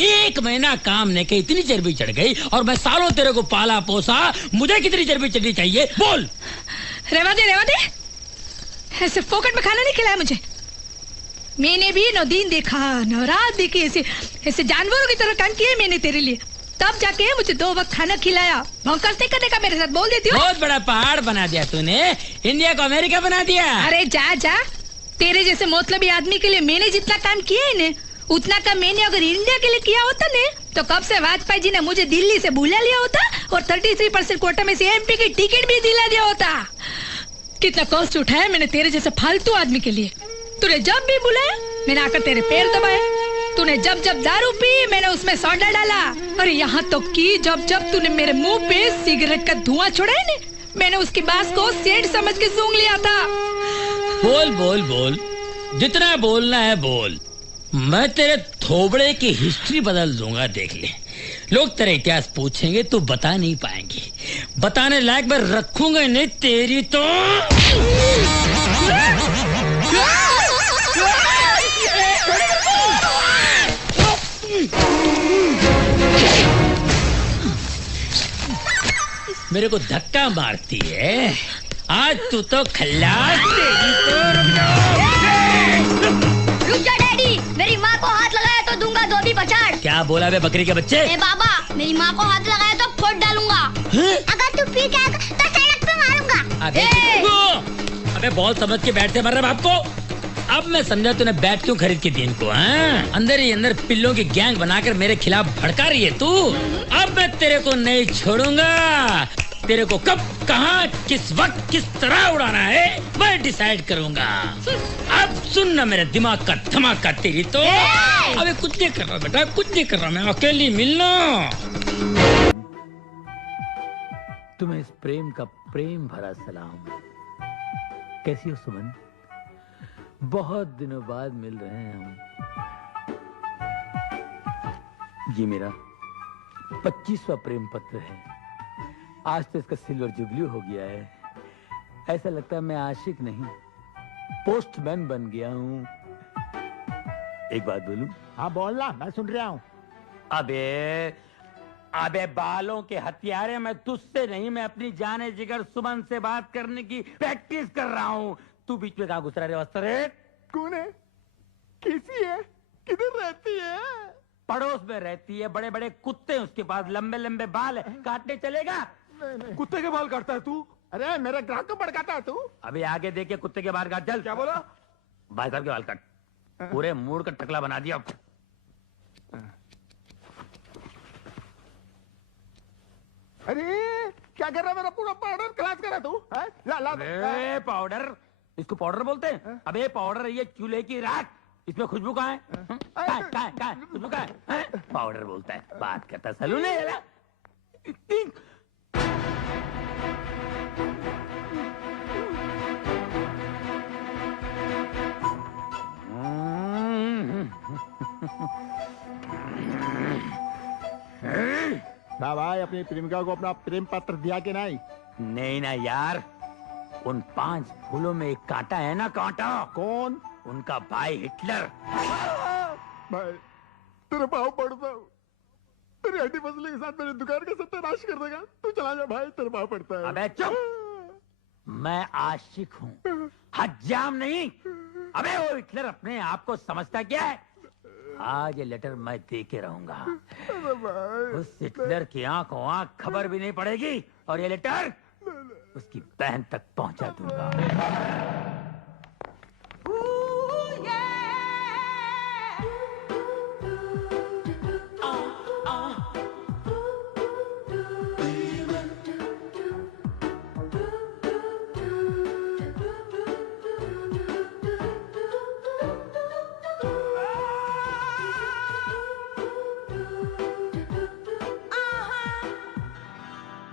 1 महीना काम नहीं के इतनी चर्बी चढ़ गई, और मैं सालों तेरे को पाला पोसा, मुझे कितनी चर्बी चढ़नी चाहिए बोल। रेवा दे, ऐसे फोकट में खाना नहीं खिलाया मुझे। मैंने भी न दिन देखा न रात देखी, ऐसे जानवरों की तरह काम किया मैंने तेरे लिए, तब जाके मुझे 2 वक्त खाना खिलाया। भौंकस नहीं करने का मेरे साथ, बोल देती हूँ। बहुत बड़ा पहाड़ बना दिया तूने, इंडिया को अमेरिका बना दिया। अरे जा, तेरे जैसे मतलबी आदमी के लिए मैंने जितना काम किया है न, उतना काम मैंने अगर इंडिया के लिए किया होता ने, तो कब से वाजपेयी जी ने मुझे दिल्ली से बुला लिया होता और 33% कोटा में से एमपी की टिकट भी दिला दिया होता। कितना कष्ट उठाया मैंने तेरे जैसे फालतू आदमी के लिए। तूने जब भी बुलाया मैंने आकर तेरे पैर दबाए, तूने जब दारू पी मैंने उसमें सोडा डाला, और यहाँ तो कि जब तूने मेरे मुंह पे सिगरेट का धुआं छोड़ा है, मैंने उसकी बात को सेंट समझ के सूंघ लिया था। बोल, जितना बोलना है बोल। मैं तेरे थोबड़े की हिस्ट्री बदल दूंगा, देख ले। लोग तेरा इतिहास पूछेंगे तो बता नहीं पाएंगे, बताने लायक मैं रखूंगा नहीं तेरी तो। मेरे को धक्का मारती है, आज तू तो खल्लास। तेरी तो रुक जा डैडी, मेरी माँ को हाथ लगाया तो दूंगा धोबी पछाड़। क्या बोला बे बकरी के बच्चे? ए बाबा, मेरी माँ को हाथ लगाया तो फोड़ डालूंगा। अगर तू पी गया तो सड़क पे मारूंगा। अबे बहुत समझ के बैठते मर रहे बाप को। अब मैं समझा तूने बैट क्यों खरीद के दी इनको। अंदर ही अंदर पिल्लों की गैंग बनाकर मेरे खिलाफ भड़का रही है तू। अब मैं तेरे को नहीं छोड़ूंगा, तेरे को कब, कहाँ, किस वक्त, किस तरह उड़ाना है मैं डिसाइड करूंगा। अब सुन ना मेरे दिमाग का धमाका तेरी तो। अबे कुछ नहीं कर रहा बेटा, कुछ नहीं कर रहा, मैं अकेली मिलना। तुम्हें इस प्रेम का प्रेम भरा सलाम। कैसी हो सुमन? बहुत दिनों बाद मिल रहे हैं हम। ये मेरा 25वां प्रेम पत्र है। आज तो इसका सिल्वर जुबली हो गया है। ऐसा लगता है मैं आशिक नहीं, पोस्टमैन बन गया हूँ। एक बात बोलूं? हाँ बोलना, मैं सुन रहा हूँ। अबे बालों के हथियारे, मैं तुझसे नहीं, मैं अपनी जाने जिगर सुमन से बात करने की प्रैक्टिस कर रहा हूँ। तू बीच में कहाँ घुस रहा है वस्त्र? कौन है? कैसी है? किधर रहती है? पड़ोस में रहती है, बड़े बड़े कुत्ते उसके पास, लंबे लंबे बाल है, काटने चलेगा? नहीं। कुत्ते के बाल काटता है तू? अरे मेरे ग्राहक को भड़काता है तू? अभी आगे देख के कुत्ते के बाल काट। चल। क्या बोला? भाई साहब के बाल काट, पूरे मूड का टकला बना दिया। अरे क्या कर रहा है? मेरा पूरा पाउडर खलास कर रहा तू? ला पाउडर, इसको पाउडर बोलते हैं? अबे पाउडर ये चूल्हे की राख, इसमें खुशबू कहाँ है? खुशबू कहाँ है? पाउडर बोलता है, बात करता सलून है। ना भाई, अपनी प्रेमिका को अपना प्रेम पत्र दिया कि नहीं? नहीं ना यार, उन 5 फूलों में एक कांटा है ना, कांटा। कौन? उनका भाई हिटलर। भाई तेरे पाँव पड़ता हूँ, तेरी हड्डी फसले के साथ मेरी दुकान का सत्यानाश कर देगा। तू चला जा भाई, तेरे पाँव पड़ता है। अबे चुप, मैं आशिक हूँ, हज्जाम नहीं। अबे वो हिटलर अपने आप को समझता क्या है? आज ये लेटर मैं दे के रहूंगा, उस हिटलर की आंखों आंख खबर भी नहीं पड़ेगी, और ये लेटर उसकी बहन तक पहुंचा दूंगा।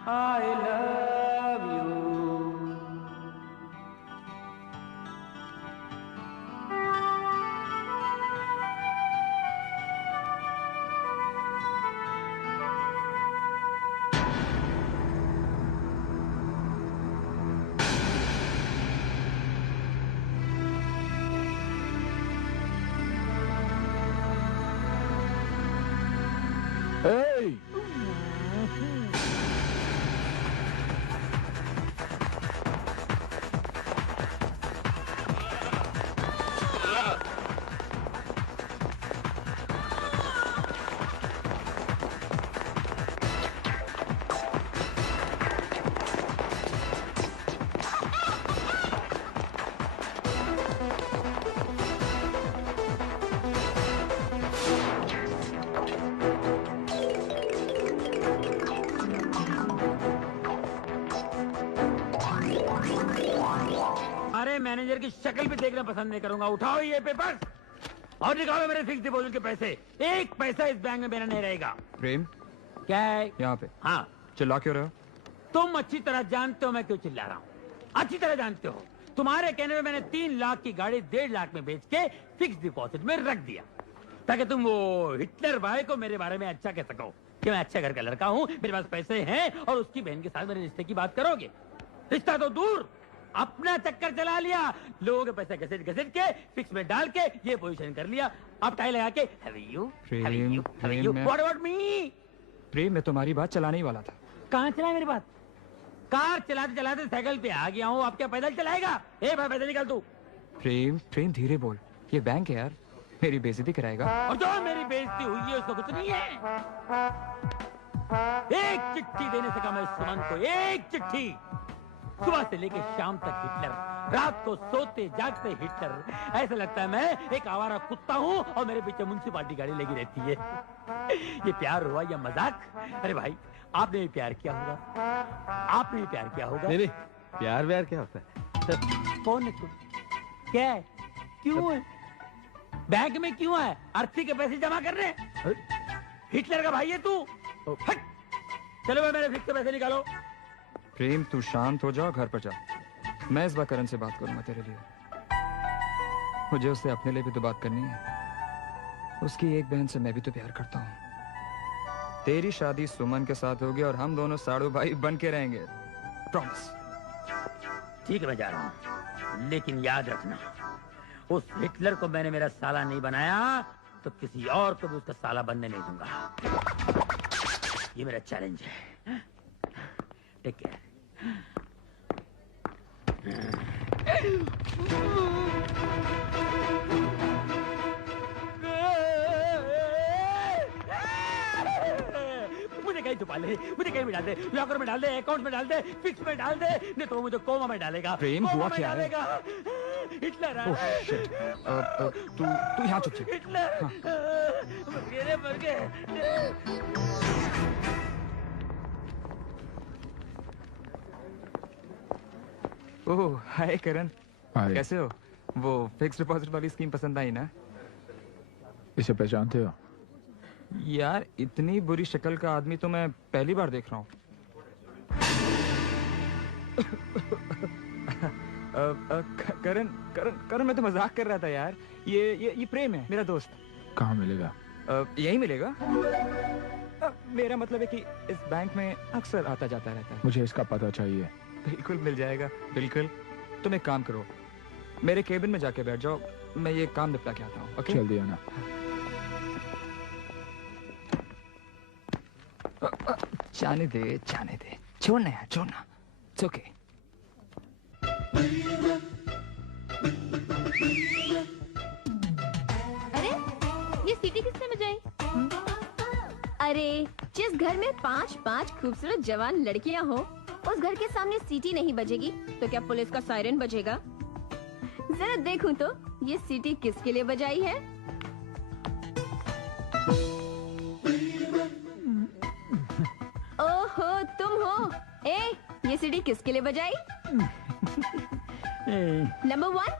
I love you. Hey! अरे मैनेजर की शक्ल भी देखना पसंद नहीं करूंगा। उठाओ ये पेपर और निकालो मेरे फिक्स डिपॉजिट के पैसे। एक पैसा इस बैंक में मेरा नहीं रहेगा। प्रेम, क्या है? यहाँ पे हाँ, चिल्ला क्यों रहे हो? तुम अच्छी तरह जानते हो मैं क्यों चिल्ला रहा हूँ। अच्छी तरह जानते हो। तुम्हारे कहने में मैंने 3 लाख की गाड़ी 1.5 लाख में बेच के फिक्स डिपॉजिट में रख दिया, ताकि तुम वो हिटलर भाई को मेरे बारे में अच्छा कह सको कि मैं अच्छे घर का लड़का हूँ, मेरे पास पैसे हैं, और उसकी बहन के साथ मेरे रिश्ते की बात करोगे। रिश्ता तो दूर, अपना चक्कर चला लिया। लोगों के पैसे घसीट घसीट के फिक्स में डाल के ये पोजीशन कर लिया। अब टाई लगा के व्हाट अबाउट मी? प्रेम, मैं तुम्हारी बात चलाने ही वाला था। कहाँ चला मेरी बात? कार चलाते चलाते साइकिल पे आ गया हूँ। अब क्या पैदल चलाएगा? ए भाई पैदल निकल तू। प्रेम, प्रेम धीरे बोल, ये बैंक है यार, मेरी बेइज्जती कराएगा। और जो मेरी बेइज्जती हुई है उसको कुछ नहीं है। एक चिट्ठी देने से कहा मैं सुमन को, एक चिट्ठी। सुबह से लेकर शाम तक हिटलर, रात को सोते जागते हिटलर। ऐसा लगता है मैं एक आवारा कुत्ता हूँ और मेरे पीछे म्युनिसिपालिटी गाड़ी लगी रहती है। ये प्यार हुआ या मजाक? अरे भाई, आपने भी प्यार किया होगा, आपने भी प्यार किया होगा। नहीं, प्यार व्यार क्या होता है? कौन है तुम? क्या है? क्यों है? बैंक में क्यों है? अर्थी के पैसे जमा कर रहे? हिटलर का भाई है तू? हट! चलो भाई, मेरे फिक्स के पैसे निकालो। प्रेम, तू शांत हो जाओ, घर पर जा। मैं इस बार करण से बात करूंगा तेरे लिए। मुझे उससे अपने लिए भी तो बात करनी है। उसकी एक बहन से मैं भी तो प्यार करता हूँ। तेरी शादी सुमन के साथ होगी और हम दोनों साड़ू भाई बन के रहेंगे, प्रॉमिस। ठीक है, मैं जा रहा हूँ, लेकिन याद रखना, उस हिटलर को मैंने मेरा साला नहीं बनाया तो किसी और को भी उसका साला बनने नहीं दूंगा। ये मेरा चैलेंज है। Take care. मुझे कहीं छुपा ले, मुझे कहीं भी डाल दे, लॉकर में डाल दे, अकाउंट में डाल दे, फिक्स में डाल दे, नहीं तो मुझे कोमा में डालेगा। प्रेम, हुआ क्या है? हिटलर तू यहाँ चुप से। हिटलर मर गए। ओह, हाय करण, हाय। कैसे हो? वो फिक्स डिपॉजिट वाली स्कीम पसंद आई ना? इसे पहचानते हो? यार, इतनी बुरी शक्ल का आदमी तो मैं पहली बार देख रहा हूँ। करण करण करण, मैं तो मजाक कर रहा था यार। ये प्रेम है, मेरा दोस्त। कहाँ मिलेगा? यही मिलेगा। मेरा मतलब है कि इस बैंक में अक्सर आता जाता रहता है। मुझे इसका पता चाहिए। बिल्कुल मिल जाएगा, बिल्कुल। तुम एक काम करो, मेरे केबिन में जाके बैठ जाओ, मैं ये काम निपटा के आता हूँ। ओके? जल्दी आना। जाने दे, छोड़ना यार, छोड़ना। It's okay. अरे ये सीटी किसने बजाई? अरे जिस घर में 5-5 खूबसूरत जवान लड़कियां हो, उस घर के सामने सीटी नहीं बजेगी तो क्या पुलिस का सायरन बजेगा? जरा देखूं तो ये सीटी किसके लिए बजाई है? ओहो, तुम हो? ए, ये सीटी किसके लिए बजाई? Number 1,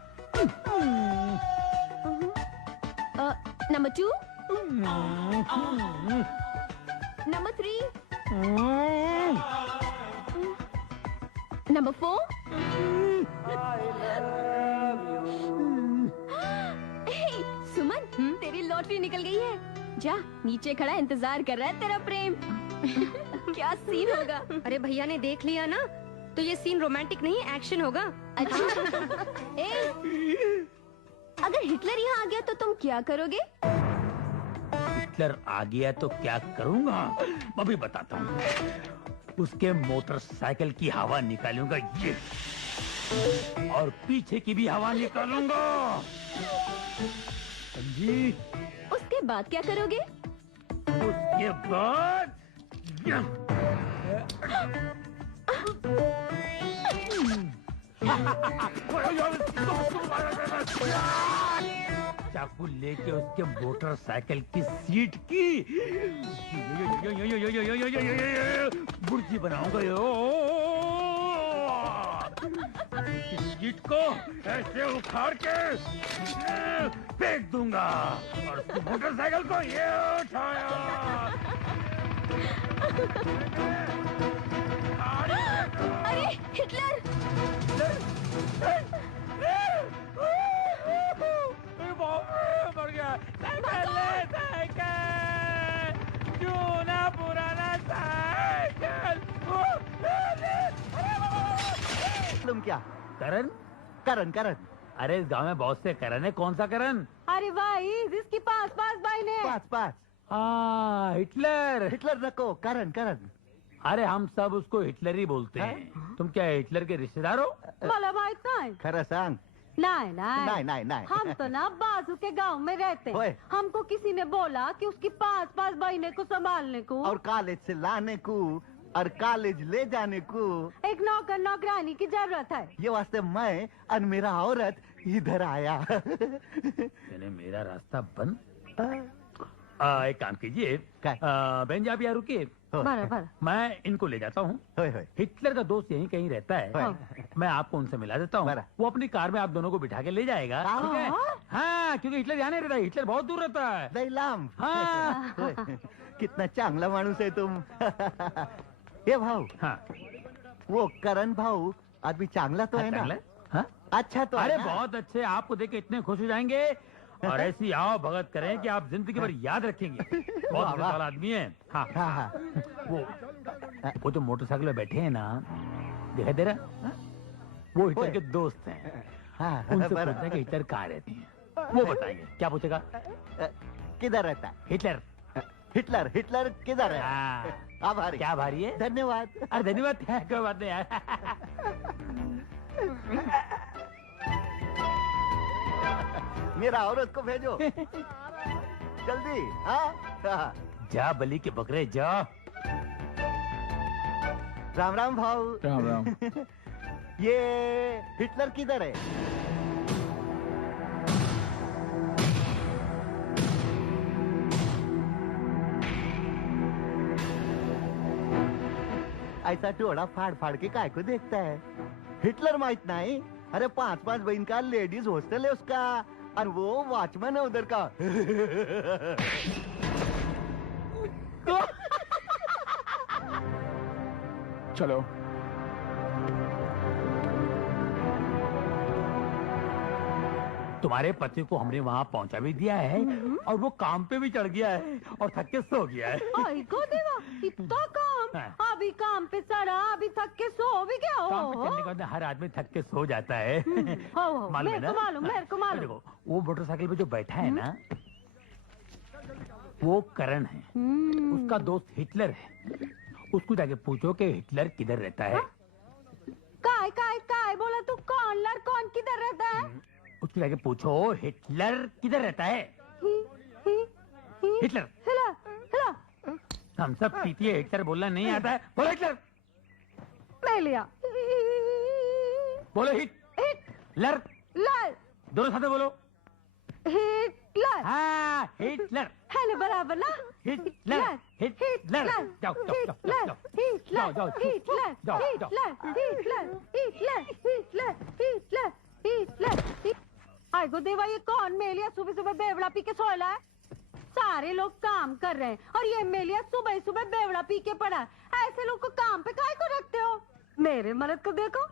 number 2, number 3, number 4। सुमन, तेरी लॉटरी निकल गई है। जा, नीचे खड़ा इंतजार कर रहा है तेरा प्रेम। क्या सीन होगा? अरे भैया ने देख लिया ना, तो ये सीन रोमांटिक नहीं एक्शन होगा। अच्छा। अगर हिटलर यहाँ आ गया तो तुम क्या करोगे? हिटलर आ गया तो क्या करूंगा मैं भी बताता हूँ। उसके मोटरसाइकिल की हवा निकालूंगा ये, और पीछे की भी हवा निकालूंगा, समझी? उसके बाद क्या करोगे? उसके बाद चाकू लेके उसके मोटरसाइकिल की सीट की बुर्जी बनाऊंगा यो। सीट को ऐसे उखाड़ के फेंक दूंगा और उसकी मोटरसाइकिल को ये उठाया। अरे हिटलर! मर गया चूना पुराना साइकिल। तुम क्या? करण? करण करण अरे इस गांव में बहुत से करण है, कौन सा करण? अरे भाई जिसकी पास पास भाई ने। पाच पाच हाँ हिटलर। हिटलर नको करण करण अरे हम सब उसको हिटलर ही बोलते हैं। तुम क्या हिटलर के रिश्तेदार हो? मला माहित नाही। खरं सांग. नहीं नाही नाही नाही हम तो ना बाजू के गांव में रहते ओए। हैं। हमको किसी ने बोला कि उसकी पास पास बहने को संभालने को और कॉलेज से लाने को और कॉलेज ले जाने को एक नौकर नौकरानी की जरूरत है। ये वास्ते मैं और मेरा औरत इधर आया. मैंने मेरा रास्ता बंद। एक काम कीजिए, काय? बहन जी आप यहाँ रुकिए, बराबर। मैं इनको ले जाता हूँ। होय होय हिटलर का दोस्त यहीं कहीं रहता है, होय. मैं आपको उनसे मिला देता हूँ। बरा. वो अपनी कार में आप दोनों को बिठा के ले जाएगा, हाँ. ठीक है? हाँ, क्योंकि हिटलर यहाँ नहीं रहता, हिटलर बहुत दूर रहता है। लय लांब. हाँ। होय. कितना चांगला माणूस है तुम. ये भाऊ हाँ, वो करण भाऊ आदमी चांगला तो है ना? चांगला है? हाँ? अच्छा तो अरे है ना? बहुत अच्छे, आपको देख के इतने खुश हो जाएंगे और ऐसी आओ भगत करें कि आप जिंदगी भर याद रखेंगे। बहुत वाह, वाह. वाला आदमी है। हाँ, हाँ हाँ वो जो मोटरसाइकिल में बैठे हैं ना, दिखाई दे रहा? वो हिटलर ओए. के दोस्त हैं। हाँ उनसे बरा. पूछना कि हिटलर कहाँ रहती हैं, वो बताएंगे। क्या पूछेगा? किधर रहता है? हिटलर। हिटलर हिटलर किधर है? हाँ, आभारी. क्या भारी है? धन्यवाद. अरे धन्यवाद, कोई बात नहीं यार। मेरा औरत को भेजो जल्दी. हाँ जा बलि के बकरे जा। राम राम भाऊ. राम राम. ये हिटलर किधर है? ऐसा टोळा फाड़ फाड़ के काय को देखता है? हिटलर माहित नहीं? अरे 5-5 बहन का लेडीज हॉस्टल है उसका और वो वॉचमैन है उधर का. चलो. तुम्हारे पति को हमने वहाँ पहुँचा भी दिया है और वो काम पे भी चढ़ गया है और थक के सो गया है। आई को देवा इतना काम। हाँ। अभी काम पे चढ़ा, अभी थक के सो भी गया हो। काम पे चलने के बाद हर आदमी थक के सो जाता है। हो, मालूम है मेरे ना? को मालूम, मेरे को मालूम। देखो, वो मोटरसाइकिल पे जो बैठा है ना, वो करण है, उसका दोस्त हिटलर है। उसको जाके पूछो कि हिटलर किधर रहता है। काय काय काय बोला तू? कौन लड़ कौन किधर रहता है? उसको जाके पूछो हिटलर किधर रहता है। हिटलर। हिला हिला हम सब पीती है, हिटलर बोलना नहीं आता है। बोलो हिटलर, ले लिया। बोलो हिटलर, लड़ दोनों साथ में बोलो। हिटलर। हाँ हिटलर, हेलो बराबर ना? Hitler, Hitler. जाओ जाओ जाओ जाओ हिटलर जाओ, हिटलर जाओ, Hitler Hitler Hitler Hitler Hitler Hitler. आई गो देवा, ये कौन मेलिया सुबह सुबह बेवड़ा पी के सोया है? सारे लोग काम कर रहे हैं और ये मेलिया सुबह सुबह बेवड़ा पी के पड़ा है। ऐसे लोग को काम पे काहे को रखते हो? मेरे मर्द को देखो,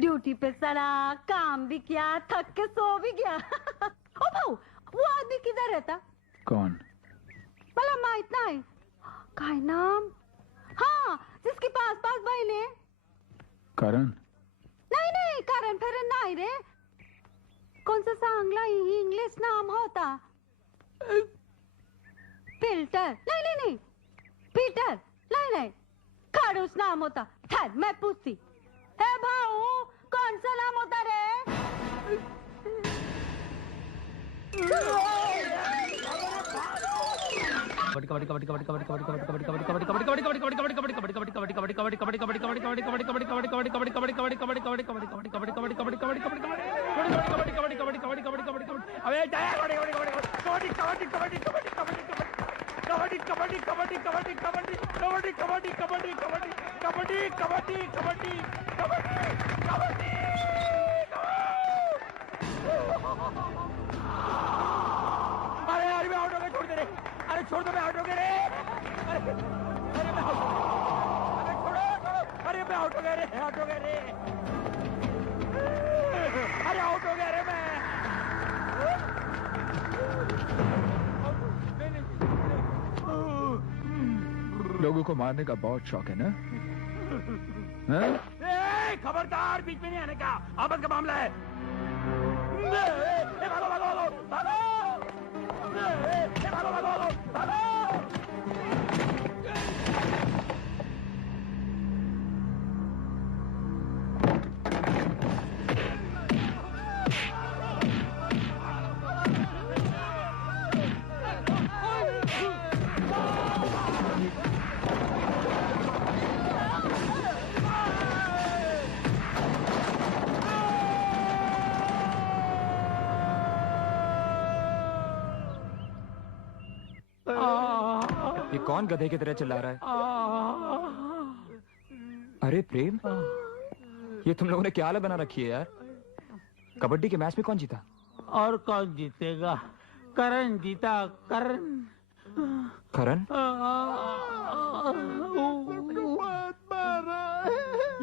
ड्यूटी पे सड़ा, काम भी किया, थक के सो भी गया। ओ भाऊ, वो आदमी किधर रहता? कौन? भला माहित नहीं काय नाम? हाँ, जिसके पास पास बहने। करण. नहीं नहीं, कारण फिर नहीं रे। कौन सा चांगला इंग्लिश नाम होता? फिल्टर नहीं नहीं नहीं, पीटर नहीं नहीं, खड़ूस नाम होता। ठहर मैं पूछती। हे भाऊ, कौन सा नाम होता रे? अरे यार मैं आउट हो गया, छोड़ दे रे। अरे छोड़ दो, मैं आउट हो गया रे। अरे मैं आउट, अरे छोड़ो छोड़ो। अरे मैं आउट हो गया रे, आउट हो गया रे। अरे आउट हो गया रे मैं। लोगों को मारने का बहुत शौक है ना? हैं? खबरदार, बीच में नहीं आने का, आपस का मामला है। भागो भागो भागो भागो, भागो भागो भागो। ये कौन गधे की तरह चिल्ला रहा है? अरे प्रेम, ये तुम लोगों ने क्या हालत बना रखी है यार? कबड्डी के मैच में कौन जीता? और कौन जीतेगा? करण जीता, करण। करण?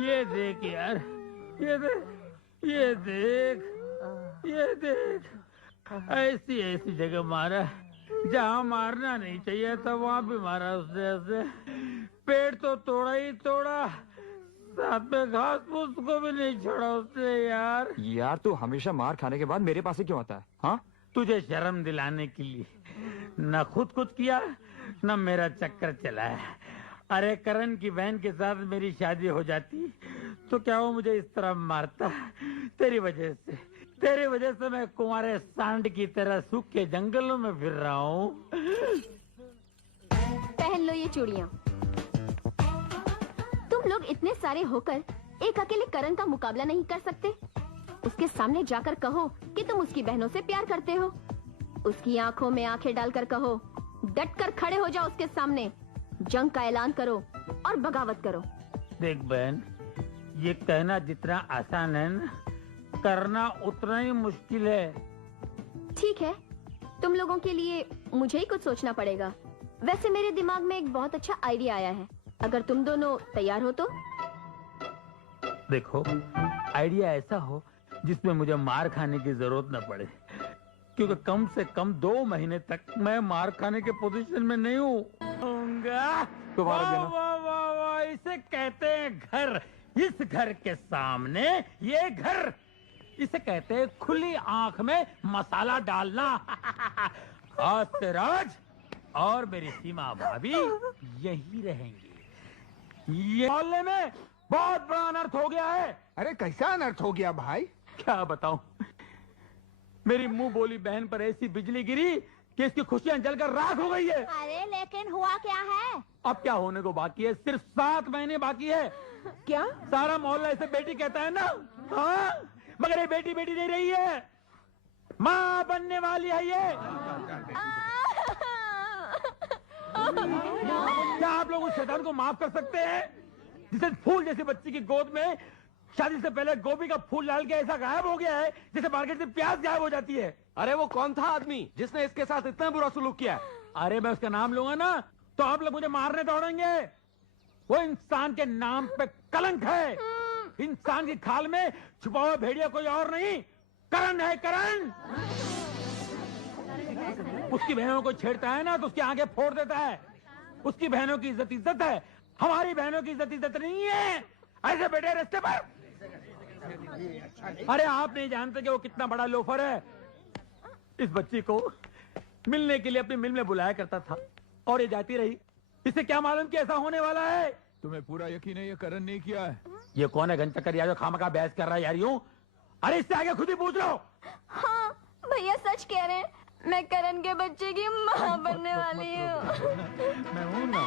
ये देख यार, ये देख, ये देख, ये देख, ऐसी ऐसी जगह मारा जहाँ मारना नहीं चाहिए था, वहाँ भी मारा उसने ऐसे। पेड़ तो तोड़ा ही तोड़ा, साथ में घास फूस को भी नहीं छोड़ा उसने यार। यार तू हमेशा मार खाने के बाद मेरे पास ही क्यों आता है? हाँ, तुझे शर्म दिलाने के लिए। न खुद कुछ किया, न मेरा चक्कर चलाया। अरे करण की बहन के साथ मेरी शादी हो जाती तो क्या वो मुझे इस तरह मारता? तेरी वजह से मैं कुंवारे सांड की तरह सूखे जंगलों में फिर रहा हूँ। पहन लो ये चूड़ियाँ। तुम लोग इतने सारे होकर एक अकेले करण का मुकाबला नहीं कर सकते? उसके सामने जाकर कहो कि तुम उसकी बहनों से प्यार करते हो। उसकी आंखों में आंखें डालकर कहो, डटकर खड़े हो जाओ उसके सामने, जंग का ऐलान करो और बगावत करो। देख बहन, ये कहना जितना आसान है ना, करना उतना ही मुश्किल है। ठीक है, तुम लोगों के लिए मुझे ही कुछ सोचना पड़ेगा। वैसे मेरे दिमाग में एक बहुत अच्छा आइडिया आया है, अगर तुम दोनों तैयार हो तो। देखो, आइडिया ऐसा हो जिसमें मुझे मार खाने की जरूरत न पड़े, क्योंकि कम से कम 2 महीने तक मैं मार खाने के पोजीशन में नहीं हूँ। वाह वाह वाह वाह, इसे कहते हैं घर। इस घर के सामने ये घर, इसे कहते हैं खुली आंख में मसाला डालना। आज से राज और मेरी सीमा भाभी यही रहेंगी। ये मोहल्ले में बहुत बड़ा अनर्थ हो गया है। अरे कैसा अनर्थ हो गया भाई? क्या बताऊं, मेरी मुंह बोली बहन पर ऐसी बिजली गिरी कि इसकी खुशियां जलकर राख हो गई है। अरे लेकिन हुआ क्या है? अब क्या होने को बाकी है? सिर्फ 7 महीने बाकी है। क्या? सारा मोहल्ला इसे बेटी कहता है ना, हाँ? मगर ये बेटी बेटी नहीं रही है, माँ बनने वाली है ये। क्या आप लोग उस शैतान को माफ कर सकते हैं जिसे फूल जैसी बच्ची की गोद में शादी से पहले गोभी का फूल डाल के ऐसा गायब हो गया है जैसे मार्केट से प्याज गायब हो जाती है? अरे वो कौन था आदमी जिसने इसके साथ इतना बुरा सलूक किया? अरे मैं उसका नाम लूंगा ना तो आप लोग मुझे मारने दौड़ेंगे। वो इंसान के नाम पे कलंक है। इंसान की खाल में छुपा हुआ भेड़िया कोई और नहीं, करण है, करण। उसकी बहनों को छेड़ता है ना तो उसकी आंखें फोड़ देता है। उसकी बहनों की इज्जत इज्जत है, हमारी बहनों की इज्जत इज्जत नहीं है। ऐसे बैठे रास्ते पर। अरे आप नहीं जानते कि वो कितना बड़ा लोफर है। इस बच्ची को मिलने के लिए अपनी मिल में बुलाया करता था, और ये जाती रही। इसे क्या मालूम कि ऐसा होने वाला है। तुम्हें पूरा यकीन है ये करण नहीं किया है? ये कौन है घंटा कर जो खामखा बहस कर रहा है यार यूं? अरे इससे आगे खुद ही पूछ लो। हाँ भैया सच कह रहे हैं, मैं करण के बच्चे की माँ बनने वाली हूँ। मैं हूँ ना।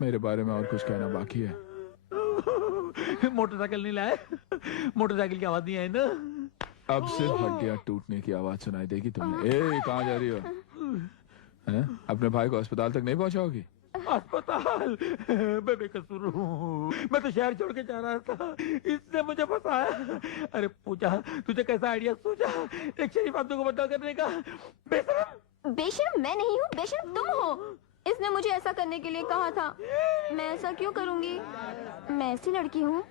मेरे बारे में और कुछ कहना बाकी है? मोटरसाइकिल नहीं लाए? मोटरसाइकिल की आवाज नहीं आई ना? अब सिर्फ हड्डियां टूटने की आवाज सुनाई देगी तुम्हें। ए कहाँ जा रही हो? हैं? अपने भाई को अस्पताल तक नहीं पहुंचाओगी? अस्पताल? मैं बेकसूर हूँ, मैं तो शहर छोड़ के जा रहा था, इसने मुझे फंसाया। अरे पूछा तुझे कैसा आइडिया सूझा एक शरीफ आदमी को बदला करने का? बेशरम। बेशरम मैं नहीं हूँ, बेशरम तुम हो। इसने मुझे ऐसा करने के लिए कहा था। मैं ऐसा क्यों करूँगी? मैं ऐसी लड़की हूँ।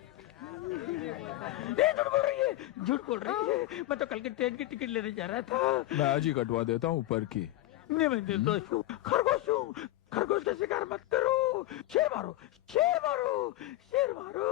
झूठ बोल रही है, झूठ बोल रही है। मैं तो कल की ट्रेन की टिकट लेने जा रहा था। मैं आज ही कटवा देता हूँ ऊपर की। नहीं मैं निर्दोष हूँ, खरगोश हूँ। खरगोश का शिकार मत करो। शेर मारो, शेर मारो, शेर मारो।